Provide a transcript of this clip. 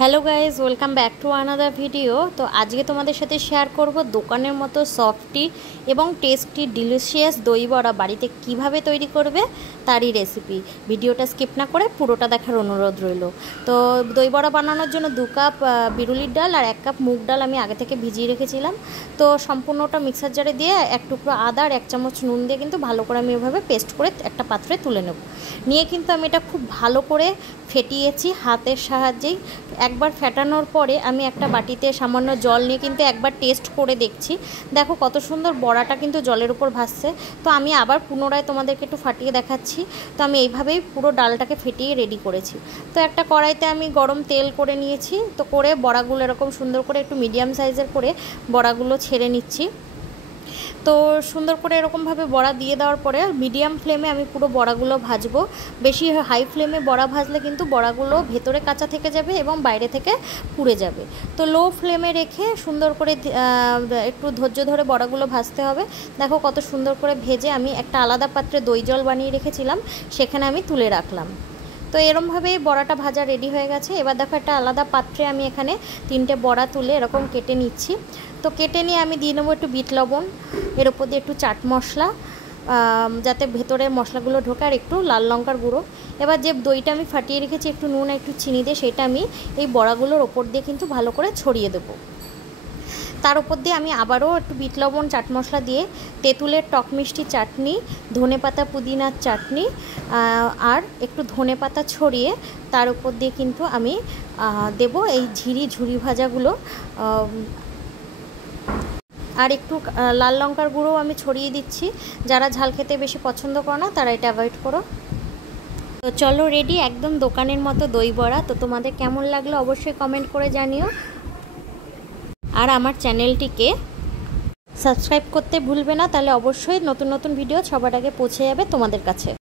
Hello guys, welcome back to another video. তো আজকে তোমাদের সাথে শেয়ার করব দোকানের মতো সফটি এবং টেস্টি ডিলিশিয়াস দই বড়া বাড়িতে কিভাবে তৈরি করবে তারই রেসিপি। ভিডিওটা স্কিপ না করে পুরোটা দেখার অনুরোধ রইল। তো দই বড়া বানানোর জন্য 2 কাপ বিরুলির ডাল আর 1 কাপ মুগ ডাল আমি আগে থেকে ভিজিয়ে রেখেছিলাম। তো সম্পূর্ণটা মিক্সার জারে দিয়ে 1 টুকরো আদা আর 1 চামচ নুন দিয়ে কিন্তু ভালো করে আমি এভাবে পেস্ট করে একটা পাত্রে তুলে নেব। নিয়ে কিন্তু আমি এটা খুব ভালো করে ফেটিয়েছি হাতের সাহায্যেই। একবার ফেটানোর পরে আমি একটা বাটিতে সামান্য জল নিয়ে কিন্তু একবার টেস্ট করে দেখছি। দেখো কত সুন্দর বড়াটা কিন্তু জলের উপর ভাসছে। তো আমি আবার পুনরায় তোমাদেরকে একটু ফাটিয়ে দেখাচ্ছি। তো আমি এইভাবেই পুরো ডালটাকে ফেটিয়ে রেডি করেছি। তো একটা কড়াইতে আমি গরম তেল করে নিয়েছি। তো করে বড়াগুলো এরকম সুন্দর করে একটু মিডিয়াম সাইজের করে বড়াগুলো ছেড়ে নিচ্ছি। তো সুন্দর করে এরকমভাবে বড়া দিয়ে দেওয়ার পরে মিডিয়াম ফ্লেমে আমি পুরো বড়াগুলো ভাজবো। বেশি হাই ফ্লেমে বড়া ভাজলে কিন্তু বড়াগুলো ভেতরে কাঁচা থেকে যাবে এবং বাইরে থেকে পুড়ে যাবে। তো লো ফ্লেমে রেখে সুন্দর করে একটু ধৈর্য ধরে বড়াগুলো ভাজতে হবে। দেখো কত সুন্দর করে ভেজে আমি একটা আলাদা পাত্রে দই জল বানিয়ে রেখেছিলাম, সেখানে আমি তুলে রাখলাম। তো এরমভাবেই বড়াটা ভাজা রেডি হয়ে গেছে। এবার দেখো একটা আলাদা পাত্রে আমি এখানে 3টে বড়া তুলে এরকম কেটে নিচ্ছি। তো কেটে নিয়ে আমি দিয়ে নেবো একটু বিট লবণ, এর উপর দিয়ে একটু চাট মশলা যাতে ভেতরে মশলাগুলো ঢোকে, আর একটু লাল লঙ্কার গুঁড়ো। এবার যে দইটা আমি ফাটিয়ে রেখেছি একটু নুন আর একটু চিনি দিয়ে, সেটা আমি এই বড়াগুলোর ওপর দিয়ে কিন্তু ভালো করে ছড়িয়ে দেবো। তার উপর দিয়ে আমি আবারও একটু বিট লবণ চাট মশলা দিয়ে তেঁতুলের টক মিষ্টি চাটনি, ধনেপাতা পুদিনার চাটনি আর একটু ধনেপাতা ছড়িয়ে তার উপর দিয়ে কিন্তু আমি দেব এই ঝুরি ভাজাগুলো। আর একটু লাল লঙ্কার গুঁড়োও আমি ছড়িয়ে দিচ্ছি। যারা ঝাল খেতে বেশি পছন্দ করে না তারা এটা অ্যাভয়েড করো। তো চলো রেডি একদম দোকানের মতো দই বড়া। তো তোমাদের কেমন লাগলো অবশ্যই কমেন্ট করে জানিও। আর আমার চ্যানেলটিকে সাবস্ক্রাইব করতে ভুলবে না, তাহলে অবশ্যই নতুন নতুন ভিডিও সবার আগে পৌঁছে যাবে তোমাদের কাছে।